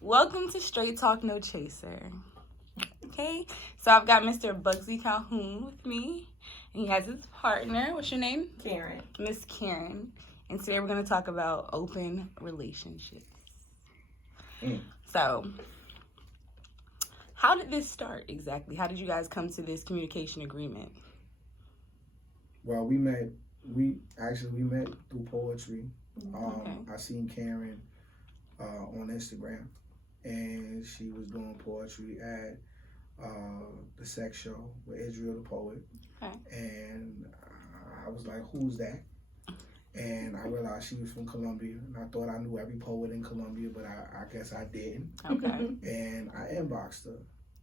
Welcome to Straight Talk No Chaser. Okay, so I've got Mr. Bugsy Calhoun with me, and he has his partner. What's your name? Karen. Miss Karen. And today we're going to talk about open relationships. So, how did this start exactly? How did you guys come to this communication agreement? Well, we met through poetry. Okay. I seen Karen on Instagram, and she was doing poetry at the sex show with Israel the poet. Okay. And I was like, who's that? And I realized she was from Colombia, and I thought I knew every poet in Colombia, but I guess I didn't. Okay. And I inboxed her,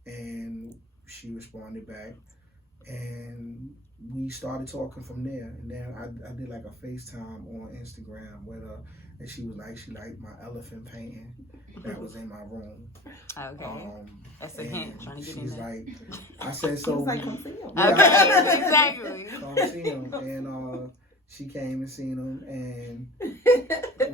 and she responded back, and we started talking from there. And then I did like a FaceTime on Instagram with her, and she was like, she liked my elephant painting that was in my room. Okay. That's a hint. Trying to get in She's there. like, I said, so. He's like, come see him. Okay, exactly. Come see him. And she came and seen him, and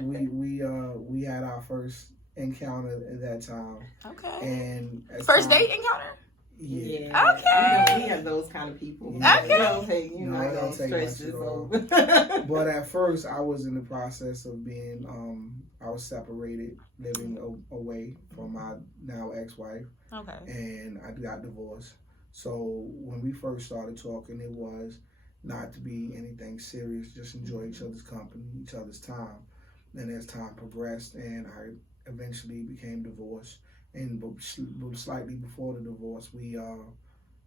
we had our first encounter at that time. Okay. And First date encounter? Yeah. Okay. We have those kind of people. Okay. Don't take, No, I it don't don't take stress much this at all. over. But at first, I was in the process of being, I was separated, living away from my now ex-wife, Okay. and I got divorced. So when we first started talking, it was not to be anything serious, just enjoy each other's company, each other's time. And as time progressed, and I eventually became divorced, and slightly before the divorce, we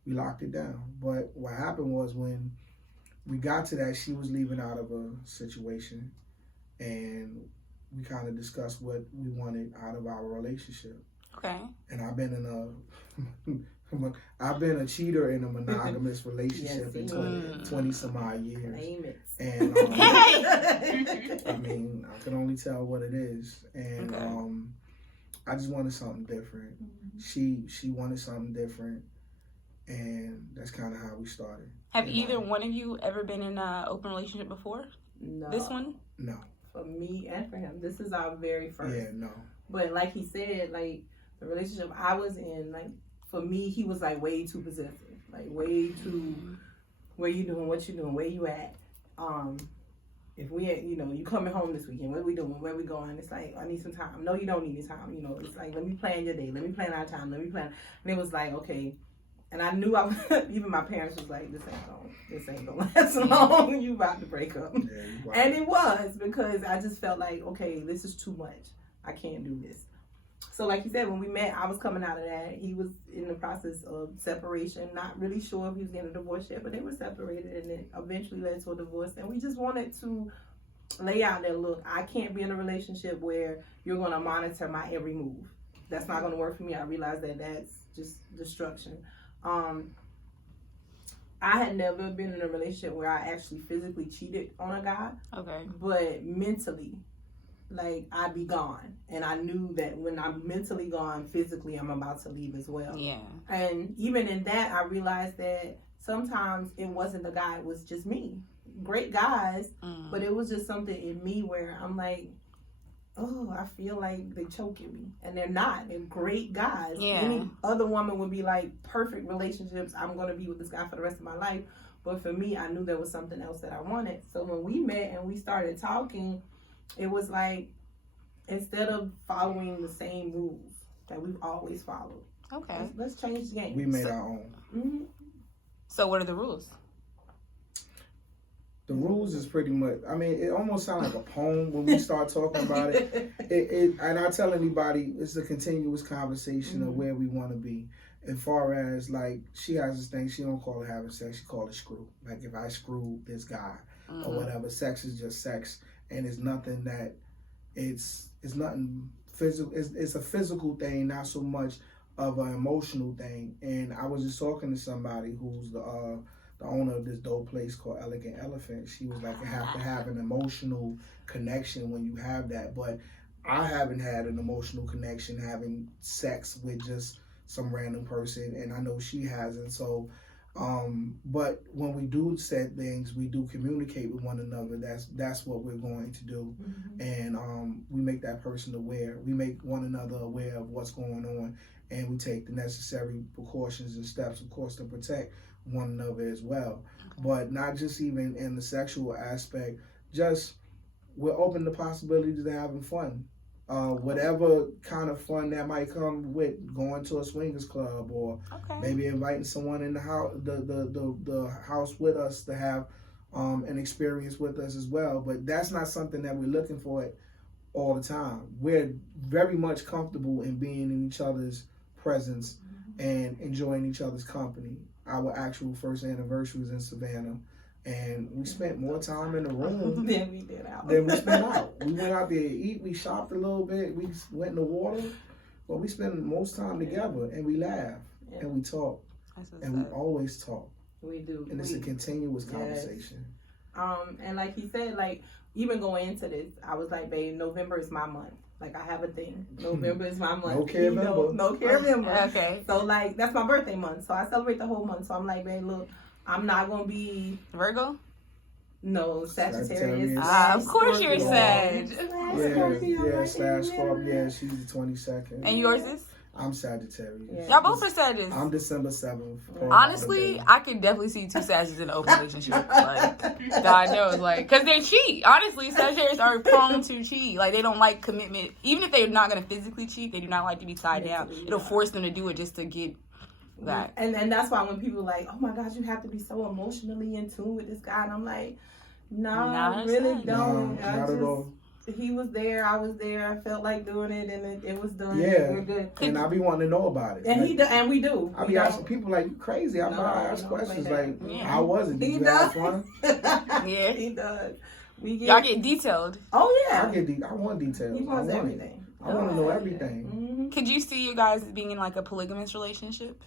locked it down. But what happened was, when we got to that, she was leaving out of a situation, and we kind of discussed what we wanted out of our relationship. Okay. And I've been a cheater in a monogamous relationship Yes, in 20 some odd years. Name it. And I mean, I can only tell what it is. And Okay. I just wanted something different. She wanted something different, and that's kind of how we started. Have either one of you ever been in an open relationship before? No. This one? No. For me and for him. This is our very first. Yeah, no. But like he said, like the relationship I was in, like for me, he was like way too possessive. Like way too, where you doing, what you doing, where you at. If we, you coming home this weekend, what we doing, where we going? It's like, I need some time. No, you don't need any time. It's like, let me plan your day. Let me plan our time. Let me plan. And it was like, okay. And I knew even my parents was like, this ain't gonna last long. You about to break up. Yeah, And it was, because I just felt like, okay, this is too much. I can't do this. So like you said, when we met, I was coming out of that. He was in the process of separation, not really sure if he was getting a divorce yet, but they were separated, and it eventually led to a divorce. And we just wanted to lay out there, look, I can't be in a relationship where you're going to monitor my every move. That's not going to work for me. I realized that that's just destruction. I had never been in a relationship where I actually physically cheated on a guy. Okay. But mentally, like, I'd be gone. And I knew that when I'm mentally gone, physically, I'm about to leave as well. Yeah. And even in that, I realized that sometimes it wasn't the guy, it was just me. Great guys, but it was just something in me where I'm like, oh, I feel like they're choking me. And they're not. They're great guys. Yeah. Any other woman would be like, perfect relationships. I'm going to be with this guy for the rest of my life. But for me, I knew there was something else that I wanted. So when we met and we started talking, it was like, instead of following the same rules that we've always followed, Okay. let's change the game. we made our own. Mm-hmm. So what are the rules? The rules is pretty much, I mean, it almost sounds like a poem when we start talking about it. And I tell anybody, it's a continuous conversation of where we want to be. As far as, like, she has this thing, she don't call it having sex, she call it screw. Like, if I screw this guy or whatever, sex is just sex. And it's nothing that, it's nothing physical, it's a physical thing, not so much of an emotional thing. And I was just talking to somebody who's the owner of this dope place called Elegant Elephant. She was like, you have to have an emotional connection when you have that. But I haven't had an emotional connection having sex with just some random person, and I know she hasn't. So But when we do set things, we do communicate with one another. That's what we're going to do, and we make that person aware. We make one another aware of what's going on, and we take the necessary precautions and steps, of course, to protect one another as well. But not just even in the sexual aspect. Just we're open to possibilities of having fun. Whatever kind of fun that might come with going to a swingers club, or maybe inviting someone in the house, the house with us to have an experience with us as well. But that's not something that we're looking for all the time. We're very much comfortable in being in each other's presence and enjoying each other's company. Our actual first anniversary was in Savannah. And we spent more time in the room than we did out. Than we spent out. We went out there to eat. We shopped a little bit. We went in the water. But we spent most time together, and we laugh, and we talk. And we always talk. We do. And it's a continuous conversation. And like he said, like, even going into this, I was like, babe, November is my month. Like, I have a thing. November is my month. No care member. No care member. Okay. So, like, that's my birthday month. So I celebrate the whole month. So I'm like, babe, look, I'm not going to be... Virgo? No, Sagittarius. Of course you're Sag. Yeah, slash Scorpio. Yeah, she's the 22nd. And yours is? I'm Sagittarius. Yeah. Y'all both are Sagittarius. I'm December 7th. Honestly, I could definitely see two Sagittarius in an open relationship. Like, God knows, like, because they cheat. Honestly, Sagittarius are prone to cheat. Like, they don't like commitment. Even if they're not going to physically cheat, they do not like to be tied down. It'll force them to do it just to get that. And that's why when people are like, oh my gosh, you have to be so emotionally in tune with this guy. And I'm like, I really don't. Not at all. He was there, I was there, I felt like doing it, and it was done. Yeah, we're good. And I be wanting to know about it. And like, and we do. I be asking people like, you crazy? I ask questions like, how was it? Did he you does. have fun? Yeah, he does. Y'all get detailed. Oh yeah, I want details. He wants everything. I want to know everything. Mm-hmm. Could you see you guys being in like a polygamous relationship?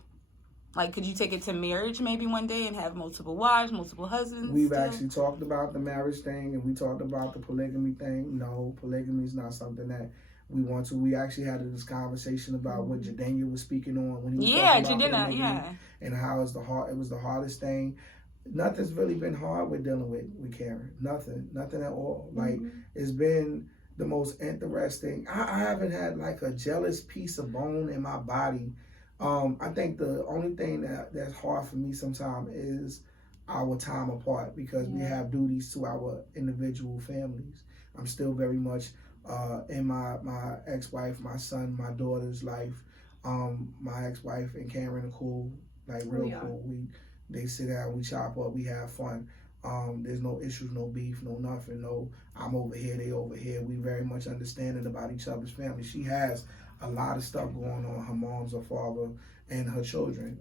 Like, could you take it to marriage maybe one day and have multiple wives, multiple husbands? We've actually talked about the marriage thing, and we talked about the polygamy thing. No, polygamy is not something that we want to. We actually had this conversation about what Jadenia was speaking on when he was talking about polygamy, and how it was the hardest thing. Nothing's really been hard with dealing with Karen. Nothing at all. Like, it's been the most interesting. I haven't had like a jealous piece of bone in my body. I think the only thing that's hard for me sometimes is our time apart, because we have duties to our individual families. I'm still very much in my ex-wife, my son, my daughter's life. My ex-wife and Karen are cool, like real cool. They sit down, we chop up, we have fun. There's no issues, no beef, no nothing. No, I'm over here, they over here. We very much understanding about each other's family. She has a lot of stuff going on, her mom's, her father, and her children.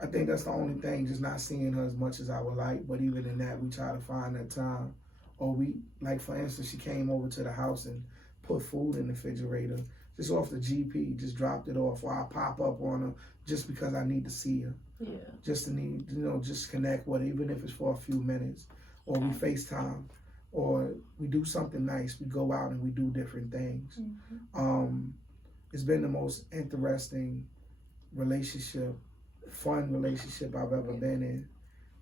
I think that's the only thing, just not seeing her as much as I would like. But even in that, we try to find that time. Or we, like for instance, she came over to the house and put food in the refrigerator, just off the GP, just dropped it off. Or I pop up on her just because I need to see her. Yeah. Just to need, just connect with her, even if it's for a few minutes. Or we FaceTime. Or we do something nice. We go out and we do different things. It's been the most interesting relationship, fun relationship I've ever been in.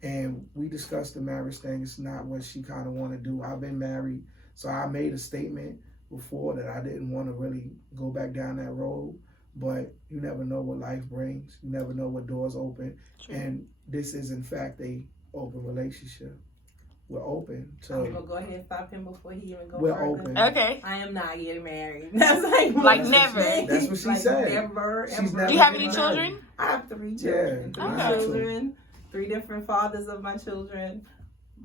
And we discussed the marriage thing. It's not what she kind of want to do. I've been married, so I made a statement before that I didn't want to really go back down that road. But you never know what life brings. You never know what doors open. True. And this is, in fact, a open relationship. We're open. So I'm gonna go ahead and stop him before he even goes. We're further. open. Okay. I am not getting married. That's like never. That's what she like said. Never. Do you have any children? I have 3 children. Yeah, 3 children. 3 different fathers of my children.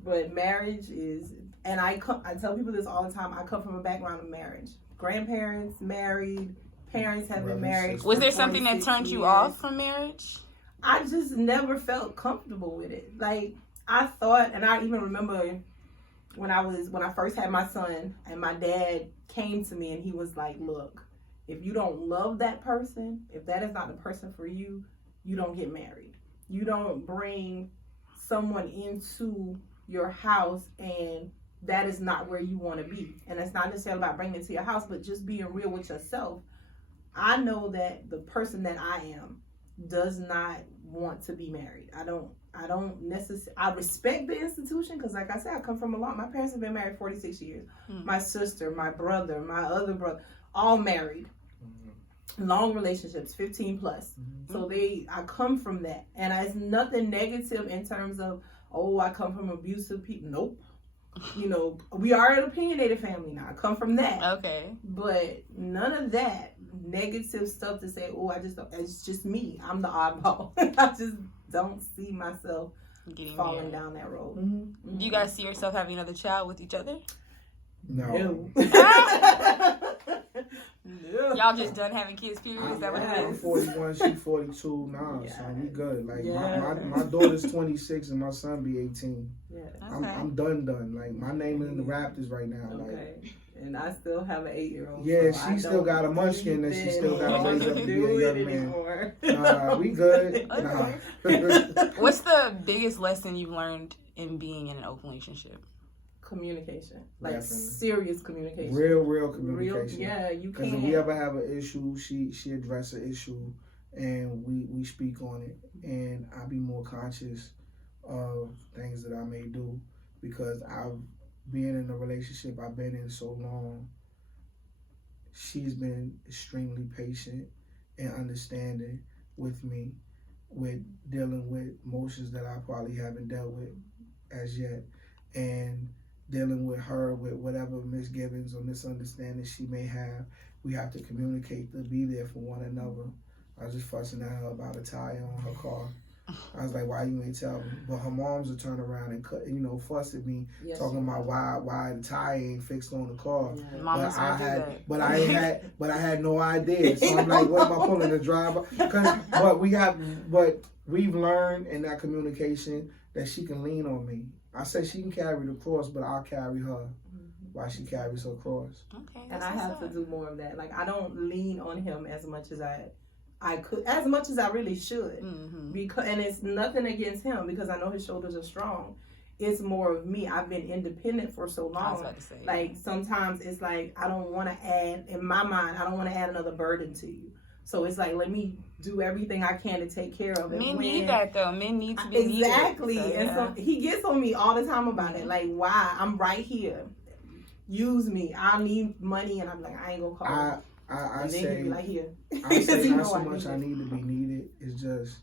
But marriage is, and I tell people this all the time. I come from a background of marriage. Grandparents married. Parents have been married. Was there something that turned you off from marriage? I just never felt comfortable with it. Like, I thought, and I even remember when I first had my son, and my dad came to me and he was like, look, if you don't love that person, if that is not the person for you, you don't get married. You don't bring someone into your house and that is not where you want to be. And it's not necessarily about bringing it to your house, but just being real with yourself. I know that the person that I am does not want to be married. I don't necessarily. I respect the institution because, like I said, I come from a lot. My parents have been married 46 years. My sister, my brother, my other brother, all married. Long relationships, 15 plus. So I come from that, and it's nothing negative in terms of, oh, I come from abusive people. Nope. You know, we are an opinionated family now. I come from that. Okay. But none of that negative stuff to say, oh, it's just me. I'm the oddball. I just don't see myself falling down that road. Do you guys see yourself having another child with each other? No. No. Y'all just done having kids, period? Is that what it I'm is? 41, she's 42. Nah, Yeah. son, we good. Like, Yeah. my daughter's 26 and my son be 18. Yeah. I'm done. Like, my name is in the Raptors right now. Okay. And I still have an 8-year-old. Yeah, so she still got a munchkin that she still got to raise up to be a young man. Nah, we good. Okay. Nah. What's the biggest lesson you've learned in being in an open relationship? Communication. Like, Definitely. serious communication. Real communication. Yeah, you Because can't. if we ever have an issue, she address an issue, and we speak on it, and I be more conscious of things that I may do, because being in a relationship I've been in so long, she's been extremely patient and understanding with me, with dealing with emotions that I probably haven't dealt with as yet, and dealing with her with whatever misgivings or misunderstandings she may have. We have to communicate to be there for one another. I was just fussing at her about a tire on her car. I was like, why you ain't tell me? But her mom's would turn around and fuss at me, talking about why the tire ain't fixed on the car. Yeah. Mama's gonna do that. But I had no idea. So I'm like, what am I pulling the driver? But we've learned in that communication that she can lean on me. I say she can carry the cross, but I'll carry her while she carries her cross. Okay. And I have to do more of that. Like, I don't lean on him as much as I could, as much as I really should. And it's nothing against him, because I know his shoulders are strong. It's more of me. I've been independent for so long. I was about to say. Like, sometimes it's like, I don't want to add, in my mind, I don't want to add another burden to you. So it's like, let me do everything I can to take care of it. Men need that, though. Men need to be exactly. needed. So, and so he gets on me all the time about it. Like, why? I'm right here. Use me. I need money, and I'm like, I ain't gonna call you. I And then say, he'd be like, here. I say You not know so I much need I it. need to be needed. It's just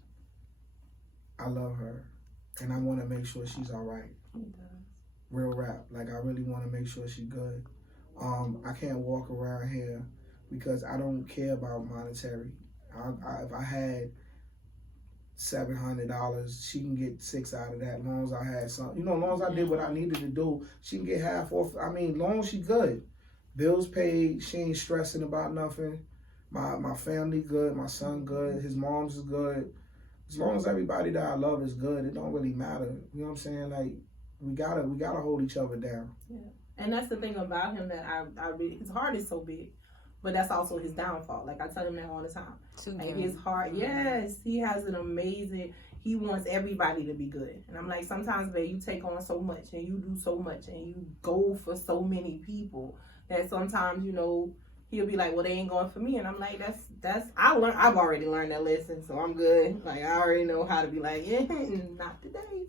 I love her, and I want to make sure she's all right. Real rap. Like, I really want to make sure she's good. I can't walk around here because I don't care about monetary. If I had $700, she can get $6 out of that. As long as I had something, as long as I did what I needed to do, she can get half off. I mean, as long as she good, bills paid, she ain't stressing about nothing. My family good, my son good, his mom's is good. As long as everybody that I love is good, it don't really matter. You know what I'm saying? Like, we gotta hold each other down. Yeah. And that's the thing about him that I really, his heart is so big, but that's also his downfall. Like, I tell him that all the time. Like, his heart, yes, he has an amazing, he wants everybody to be good. And I'm like, sometimes, babe, you take on so much and you do so much and you go for so many people that sometimes, he'll be like, well, they ain't going for me. And I'm like, I've already learned that lesson, so I'm good. Like, I already know how to be like, yeah, not today.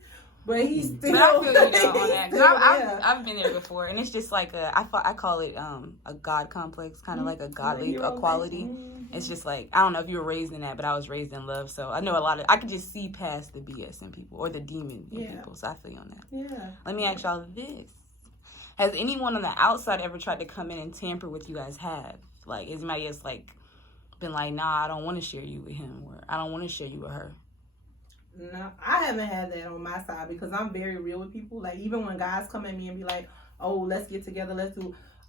But he's still. But I feel you though on that, because I've been there before, and it's just like I call it a God complex, kind of like a godly equality. It's just like, I don't know if you were raised in that, but I was raised in love, so I know I could just see past the BS in people or the demon in people. So I feel you on that. Yeah. Let me ask y'all this: has anyone on the outside ever tried to come in and tamper with you guys have? Like, is anybody just like been like, nah, I don't want to share you with him, or I don't want to share you with her? No, I haven't had that on my side because I'm very real with people. Like, even when guys come at me and be like, oh, let's get together,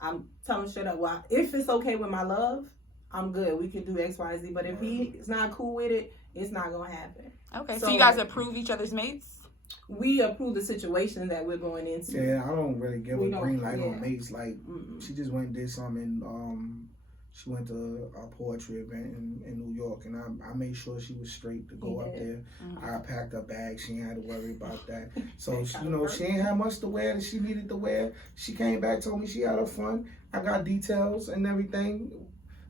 I'm telling them straight up, well, if it's okay with my love, I'm good. We can do X, Y, Z. But if he's not cool with it, it's not going to happen. Okay, so you guys approve each other's mates? We approve the situation that we're going into. Yeah, I don't really give a green light on mates. Like, Mm-mm. she just went and did something. She went to a poetry event in New York, and I made sure she was straight to go up there. I packed her bag. She ain't had to worry about that. So, she ain't had much to wear that she needed to wear. She came back, told me she had her fun. I got details and everything.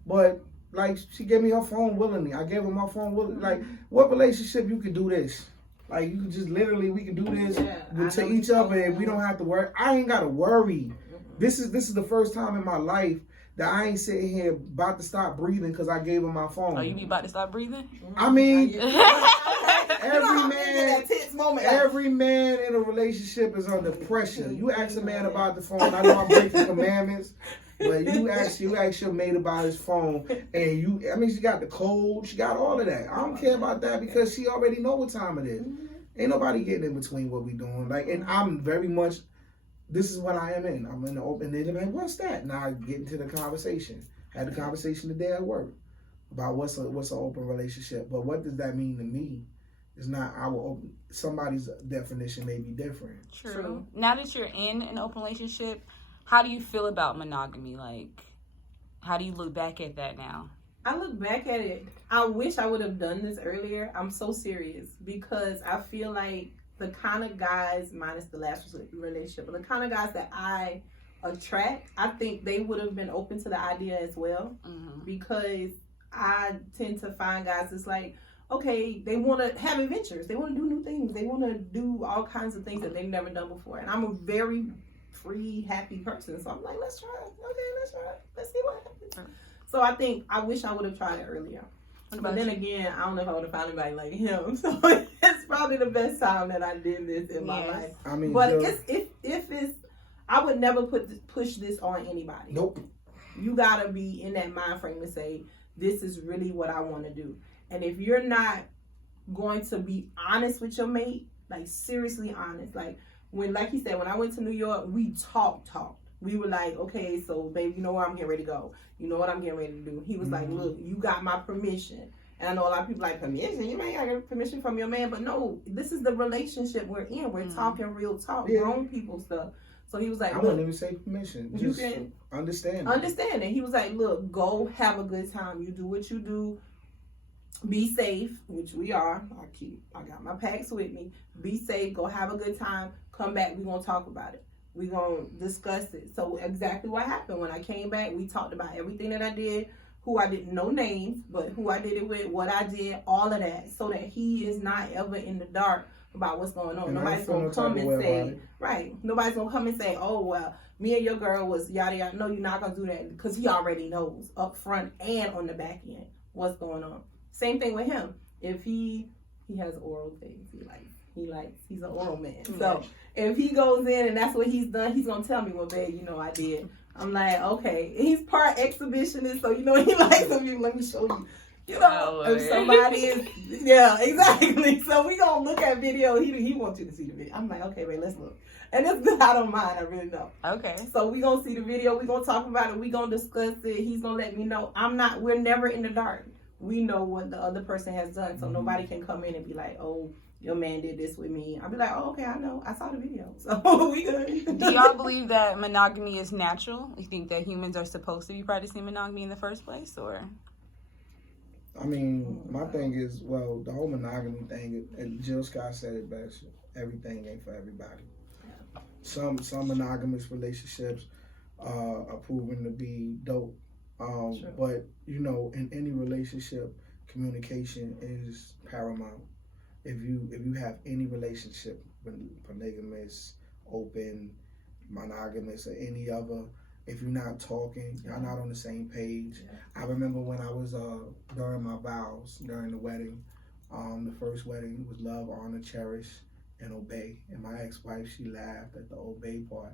But Like, she gave me her phone willingly. I gave her my phone willingly. Like, what relationship you can do this? Like, you can just literally, we can do this to each other and we don't have to worry. I ain't got to worry. This is the first time in my life that I ain't sitting here about to stop breathing because I gave her my phone. Oh, you be about to stop breathing? I mean, every man in a relationship is under pressure. You ask a man about the phone, I know I'm breaking commandments, but you ask your mate about his phone, and she got the code, she got all of that. I don't care about that because she already know what time it is. Ain't nobody getting in between what we doing. Like, and I'm very much, this is what I am in. I'm in the open. And they're like, what's that? Now I get into the conversation. Had the conversation today at work about what's an open relationship. But what does that mean to me? It's not our open. Somebody's definition may be different. True. Now that you're in an open relationship, how do you feel about monogamy? Like, how do you look back at that now? I look back at it. I wish I would have done this earlier. I'm so serious because I feel like the kind of guys, minus the last relationship, but the kind of guys that I attract, I think they would have been open to the idea as well. Because I tend to find guys that's like, okay, they want to have adventures. They want to do new things. They want to do all kinds of things that they've never done before. And I'm a very free, happy person. So I'm like, let's try it. Okay, let's try it. Let's see what happens. So I wish I would have tried it earlier. But then again, I don't know if I would have found anybody like him. So it's probably the best time that I did this in my life. I mean, but I would never push this on anybody. Nope. You gotta be in that mind frame to say, this is really what I want to do. And if you're not going to be honest with your mate, like seriously honest, like he said, when I went to New York, we talked. We were like, okay, so babe, you know where I'm getting ready to go. You know what I'm getting ready to do. He was like, look, you got my permission. And I know a lot of people like, permission? You may not get permission from your man. But no, this is the relationship we're in. We're talking real talk, grown people stuff. So he was like, I wouldn't even say permission. You just can understand. Understand. And he was like, look, go have a good time. You do what you do. Be safe, which we are. I got my packs with me. Be safe. Go have a good time. Come back. We're going to talk about it. We're going to discuss it. So exactly what happened. When I came back, we talked about everything that I did, who I didn't know names, but who I did it with, what I did, all of that, so that he is not ever in the dark about what's going on. Nobody's going to come and say, nobody's going to come and say, oh, well, me and your girl was yada yada. No, you're not going to do that because he already knows up front and on the back end what's going on. Same thing with him. If he has oral things, he's an oral man. So if he goes in and that's what he's done, he's gonna tell me, well, babe, I did. I'm like, okay. He's part exhibitionist, so he likes them. Let me show you. If somebody is, exactly. So we gonna look at video. He wants you to see the video. I'm like, okay, babe, let's look. And it's I don't mind. I really don't. Okay. So we gonna see the video. We gonna talk about it. We gonna discuss it. He's gonna let me know. We're never in the dark. We know what the other person has done, so nobody can come in and be like, oh, your man did this with me. I'll be like, oh, okay, I know. I saw the video. So we good. Do y'all believe that monogamy is natural? You think that humans are supposed to be practicing monogamy in the first place, or? I mean, my thing is, well, the whole monogamy thing, and Jill Scott said it best, everything ain't for everybody. Yeah. Some monogamous relationships are proven to be dope. Sure. But, in any relationship, communication is paramount. If you have any relationship, polygamous, open, monogamous, or any other, if you're not talking, you're not on the same page. Yeah. I remember when I was during my vows, during the wedding, the first wedding was love, honor, cherish, and obey. And my ex-wife, she laughed at the obey part,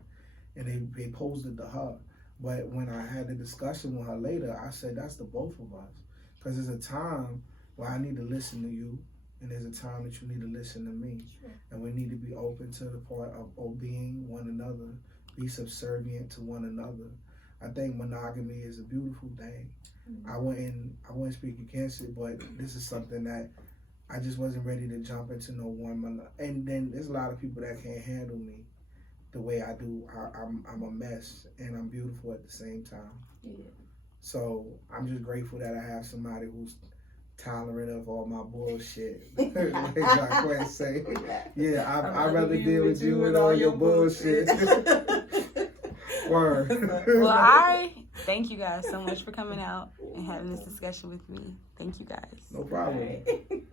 and they posed it to her. But when I had the discussion with her later, I said that's the both of us, because there's a time where I need to listen to you. And there's a time that you need to listen to me. Sure. And we need to be open to the part of obeying one another, be subservient to one another. I think monogamy is a beautiful thing. Mm-hmm. I wouldn't speak against it, but this is something that I just wasn't ready to jump into no one. And then there's a lot of people that can't handle me the way I do. I'm a mess and I'm beautiful at the same time. Yeah. So I'm just grateful that I have somebody who's tolerant of all my bullshit. Like I say, I'd rather deal with you with all your bullshit. Word. Well, thank you guys so much for coming out and having this discussion with me. Thank you guys. No problem. All right.